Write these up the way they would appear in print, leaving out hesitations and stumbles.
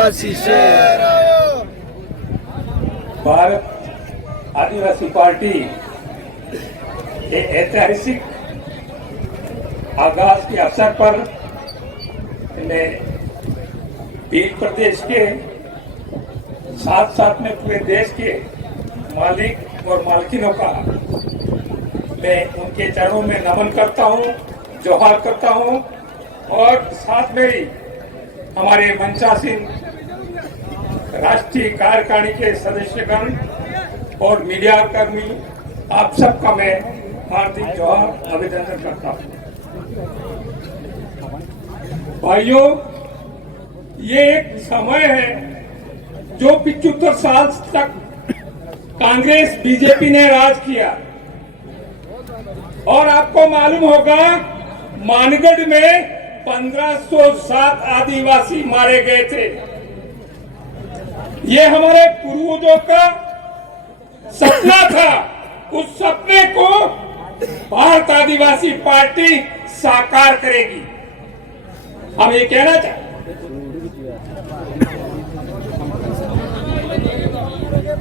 आदिवासी शेर। भारत आदिवासी पार्टी के ऐतिहासिक आगाज के अवसर पर मैं भील प्रदेश के साथ साथ में पूरे देश के मालिक और मालकिनों का मैं उनके चरणों में नमन करता हूं, जोहार करता हूं और साथ में ही हमारे मंचासीन राष्ट्रीय कार्यकारिणी के सदस्यगण और मीडिया कर्मी आप सबका मैं हार्दिक जोहार अभिनंदन करता हूं। भाइयों, ये एक समय है जो 75 साल तक कांग्रेस बीजेपी ने राज किया और आपको मालूम होगा मानगढ़ में 1507 आदिवासी मारे गए थे। ये हमारे पूर्वजों का सपना था। उस सपने को भारत आदिवासी पार्टी साकार करेगी। हम ये कहना चाहते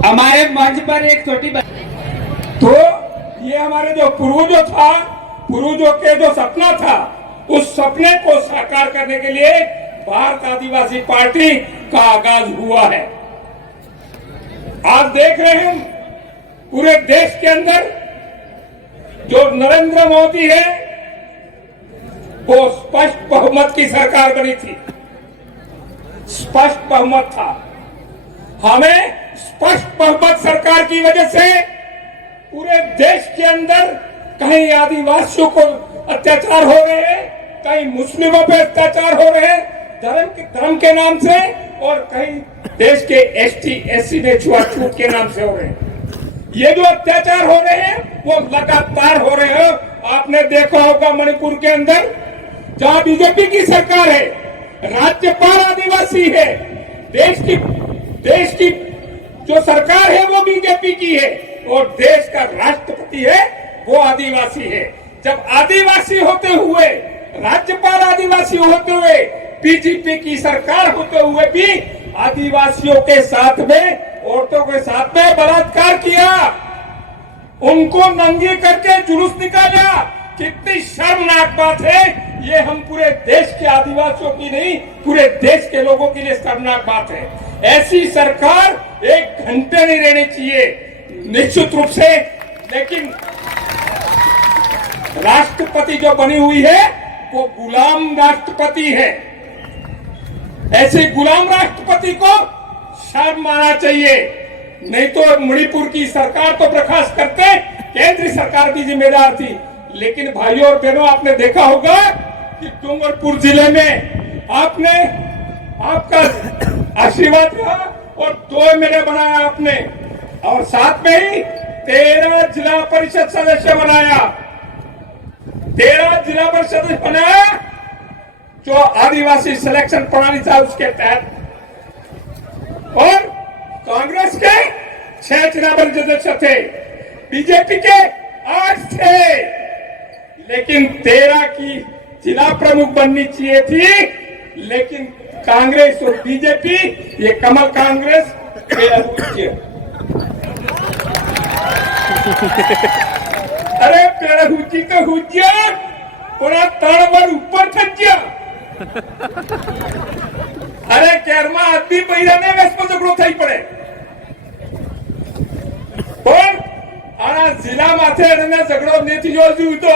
हमारे मंच पर एक छोटी तो ये हमारे जो पूर्वजों के जो सपना था, उस सपने को साकार करने के लिए भारत आदिवासी पार्टी का आगाज हुआ है। आप देख रहे हैं पूरे देश के अंदर जो नरेंद्र मोदी है वो स्पष्ट बहुमत की सरकार बनी थी, स्पष्ट बहुमत था। हमें स्पष्ट बहुमत सरकार की वजह से पूरे देश के अंदर कहीं आदिवासियों को अत्याचार हो रहे हैं, कहीं मुस्लिमों पे अत्याचार हो रहे हैं धर्म के नाम से, और कहीं देश के एसटी एससी ने छुआछूत के नाम से हो रहे हैं। ये जो अत्याचार हो रहे हैं वो लगातार हो रहे हैं। आपने देखा होगा मणिपुर के अंदर जहां बीजेपी की सरकार है, राज्यपाल आदिवासी है, देश की जो सरकार है वो बीजेपी की है और देश का राष्ट्रपति है वो आदिवासी है। जब आदिवासी होते हुए, राज्यपाल आदिवासी होते हुए, बीजेपी की सरकार होते हुए भी आदिवासियों के साथ में, औरतों के साथ में बलात्कार किया, उनको नंगी करके जुलूस निकाला, कितनी शर्मनाक बात है। ये हम पूरे देश के आदिवासियों की नहीं, पूरे देश के लोगों के लिए शर्मनाक बात है। ऐसी सरकार एक घंटे नहीं रहनी चाहिए निश्चित रूप से। लेकिन राष्ट्रपति जो बनी हुई है वो गुलाम राष्ट्रपति है। ऐसे गुलाम राष्ट्रपति को शर्म आना चाहिए, नहीं तो मणिपुर की सरकार तो बर्खास्त करते, केंद्र सरकार की जिम्मेदार थी। लेकिन भाइयों और बहनों, आपने देखा होगा कि डूंगरपुर जिले में आपका आशीर्वाद रहा और 2 एमएलए बनाया आपने, और साथ में ही 13 जिला परिषद सदस्य बनाया, 13 जिला परिषद बनाया जो आदिवासी सिलेक्शन प्रणाली था उसके तहत। और कांग्रेस के 6 जिला परिषद सदस्य थे, बीजेपी के 8 थे, लेकिन 13 की जिला प्रमुख बननी चाहिए थी। लेकिन कांग्रेस और बीजेपी, ये कमल कांग्रेस अरे पेड़ हुची तो हुजिया पूरा तड़वर ऊपर थज्या। अरे केरमा आदमी पहिरा ने वेस्पो झगड़ो થઈ પડે પણ આના જિલ્લા માથે એને ઝઘડો નથી જોયું તો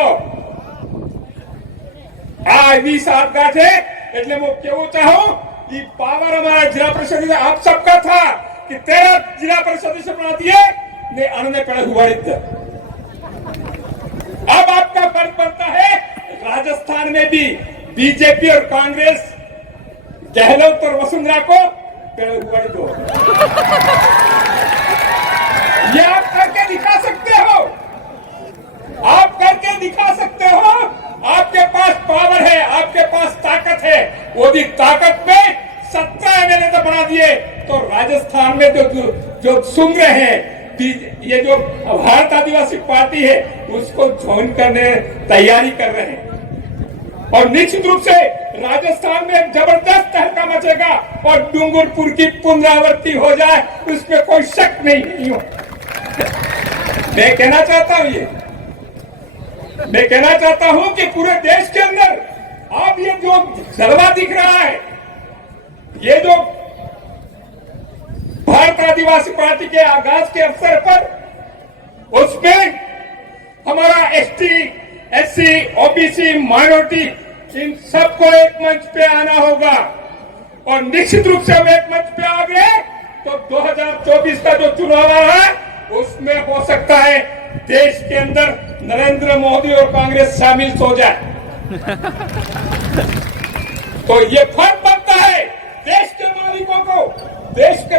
આ એવી સાઠગાંઠ है। એટલે હું કેવું ચાહું कि पावर हमारा जिला परिषद में आप सबका था कि 13 जिला परिषद से बना दिए ने अन्य पड़े हुआ। अब आपका फर्क पड़ता है राजस्थान में भी बीजेपी और कांग्रेस गहलोत और वसुंधरा को पेड़ हुआ दो। ये आप करके दिखा सकते हो, आप करके दिखा सकते हो। आपके पास पावर है, आपके पास ताकत है। वो भी ताकत में 17 एमएलए तो बना दिए, तो राजस्थान में जो सुन रहे हैं ये जो भारत आदिवासी पार्टी है उसको ज्वाइन करने तैयारी कर रहे हैं। और निश्चित रूप से राजस्थान में जबरदस्त तहलका मचेगा। और डूंगरपुर की पुनरावृत्ति हो जाए, उसमें कोई शक नहीं हो। मैं कहना चाहता हूं मैं कहना चाहता हूं कि पूरे देश के अंदर अब ये जो जलवा दिख रहा है, ये जो भारत आदिवासी पार्टी के आगाज के अवसर पर उसमें हमारा एसटी, एससी, ओबीसी, माइनॉरिटी, इन सबको एक मंच पे आना होगा। और निश्चित रूप से हम एक मंच पे आ गए तो 2024 का जो चुनाव है उसमें हो सकता है देश के अंदर नरेंद्र मोदी और कांग्रेस शामिल हो जाए। तो ये फर्क बनता है देश के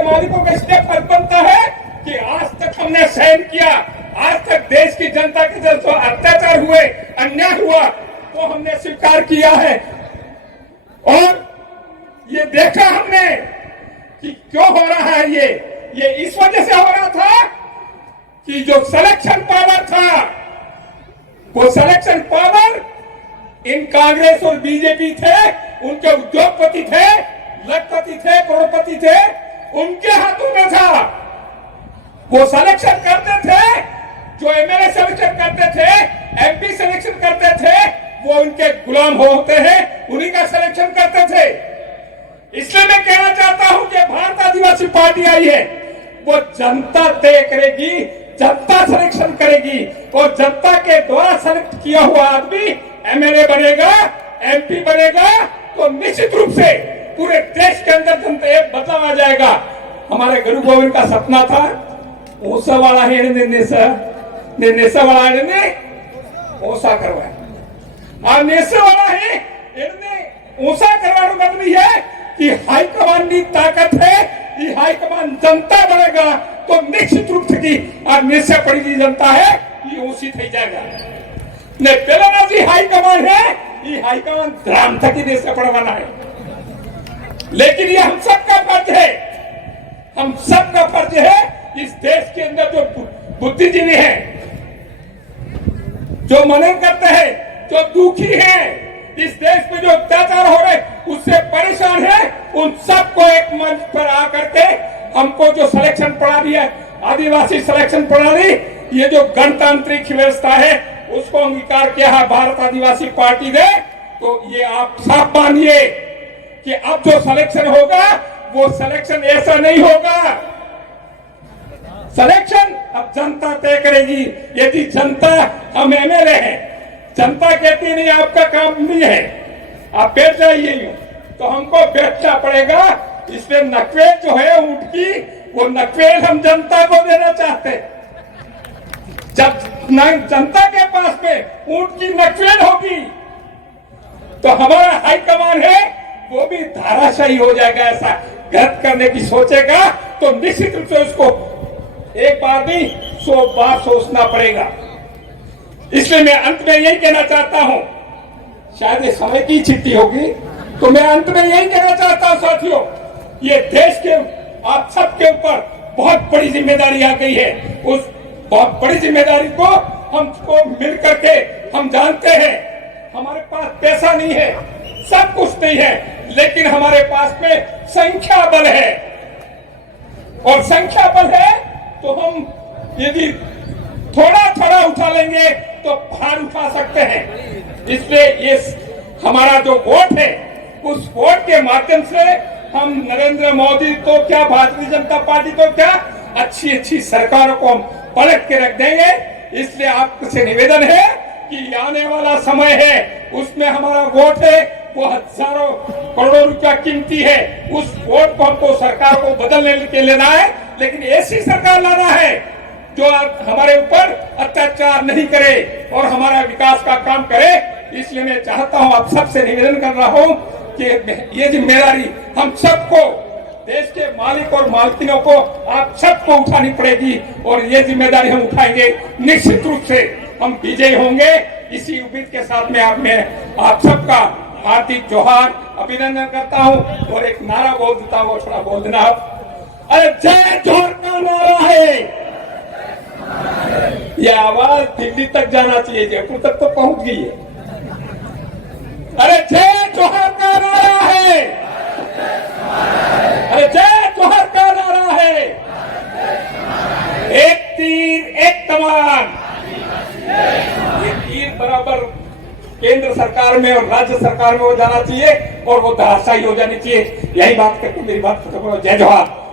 मालिकों का इसलिए फर्क बनता है कि आज तक हमने सहन किया, आज तक देश की जनता के जो अत्याचार हुए, अन्याय हुआ, वो हमने स्वीकार किया है। और ये देखा हमने कि क्यों हो रहा है ये इस वजह से हो रहा था कि जो सिलेक्शन पावर था, वो सिलेक्शन पावर इन कांग्रेस और बीजेपी थे, उनके उद्योगपति थे, लखपति थे, करोड़पति थे, उनके हाथों में था। वो सिलेक्शन करते थे, जो एमएलए सिलेक्शन करते थे, एमपी सिलेक्शन करते थे, वो उनके गुलाम होते हैं, उन्हीं का सिलेक्शन करते थे। इसलिए मैं कहना चाहता हूं कि भारत आदिवासी पार्टी आई है, वो जनता तय करेगी, जनता सिलेक्शन करेगी और जनता के द्वारा सेलेक्ट किया हुआ आदमी एमएलए बनेगा, एमपी बनेगा तो निश्चित रूप से पूरे देश के अंदर जनता एक बदलाव आ जाएगा। हमारे गुरु गोविंद का सपना था, ऊसा वाला है नेसा वाला है ऊसा करवाया, और नेसा वाला है ऊसा करवाने का मतलब है कि हाईकमान की ताकत है, ये हाईकमान जनता बनेगा तो निश्चित रूप से की और निश्चय पड़ी जनता है ये ऊसी थी जाएगा। ने पहला जी हाईकमान है, ये हाईकमान ध्यान थकी देश से पड़वाना है। लेकिन ये हम सबका फर्ज है, हम सबका फर्ज है। इस देश के अंदर जो बुद्धिजीवी है, जो मनन करते हैं, जो दुखी हैं, इस देश में जो अत्याचार हो रहे उससे परेशान है, उन सबको एक मंच पर आकर के हमको जो सिलेक्शन प्रणाली है, आदिवासी सिलेक्शन प्रणाली, ये जो गणतांत्रिक व्यवस्था है उसको अंगीकार किया है भारत आदिवासी पार्टी ने। तो ये आप साफ मानिए कि अब जो सिलेक्शन होगा वो सिलेक्शन ऐसा नहीं होगा। सिलेक्शन अब जनता तय करेगी। यदि जनता, हम एमएलए हैं, जनता कहती नहीं आपका काम नहीं है, आप बैठ जाइए यूं, तो हमको बैठना पड़ेगा। इसलिए नकवेल जो है ऊंट की, वो नकवेल हम जनता को देना चाहते हैं। जब जनता के पास में ऊंट की नकवेल होगी तो हमारा हाईकमान है वो भी धाराशाही हो जाएगा। ऐसा गलत करने की सोचेगा तो निश्चित रूप से उसको एक बार नहीं 100 बार सोचना पड़ेगा। इसलिए मैं अंत में यही कहना चाहता हूं, शायद ये समय की चिट्ठी होगी, तो मैं अंत में यही कहना चाहता हूं साथियों, ये देश के आप सबके ऊपर बहुत बड़ी जिम्मेदारी आ गई है। उस बहुत बड़ी जिम्मेदारी को हमको मिल करके, हम जानते हैं हमारे पास पैसा नहीं है, सब कुछ नहीं है, लेकिन हमारे पास में संख्या बल है। और संख्या बल है तो हम यदि थोड़ा थोड़ा उठा लेंगे तो भार उठा सकते हैं। इसलिए ये हमारा जो वोट है, उस वोट के माध्यम से हम नरेंद्र मोदी को क्या, भारतीय जनता पार्टी को क्या, अच्छी अच्छी सरकारों को हम पलट के रख देंगे। इसलिए आपसे निवेदन है कि आने वाला समय है, उसमें हमारा वोट है, वो हजारों करोड़ों रुपया कीमती है। उस वोट को हमको सरकार को बदलने के लेना है, लेकिन ऐसी सरकार लाना है जो हमारे ऊपर अत्याचार नहीं करे और हमारा विकास का काम करे। इसलिए मैं चाहता हूं, आप सबसे निवेदन कर रहा हूं कि ये जिम्मेदारी हम सबको, देश के मालिक और मालकिनों को, आप सबको उठानी पड़ेगी और ये जिम्मेदारी हम उठाएंगे। निश्चित रूप से हम विजयी होंगे। इसी उम्मीद के साथ में आप सबका हार्दिक जोहार, अभिनंदन करता हूं और एक नारा बोल देता हूं, थोड़ा बोल देना आप। अरे जय जोहर का नारा है। ये आवाज दिल्ली तक जाना चाहिए, जयपुर तक तो पहुंच गई है। अरे जय जोहर का नारा है। बराबर केंद्र सरकार में और राज्य सरकार में हो जाना चाहिए और वो धराशायी हो जानी चाहिए। यही बात करके मेरी बात खत्म करो। जय जवाहर।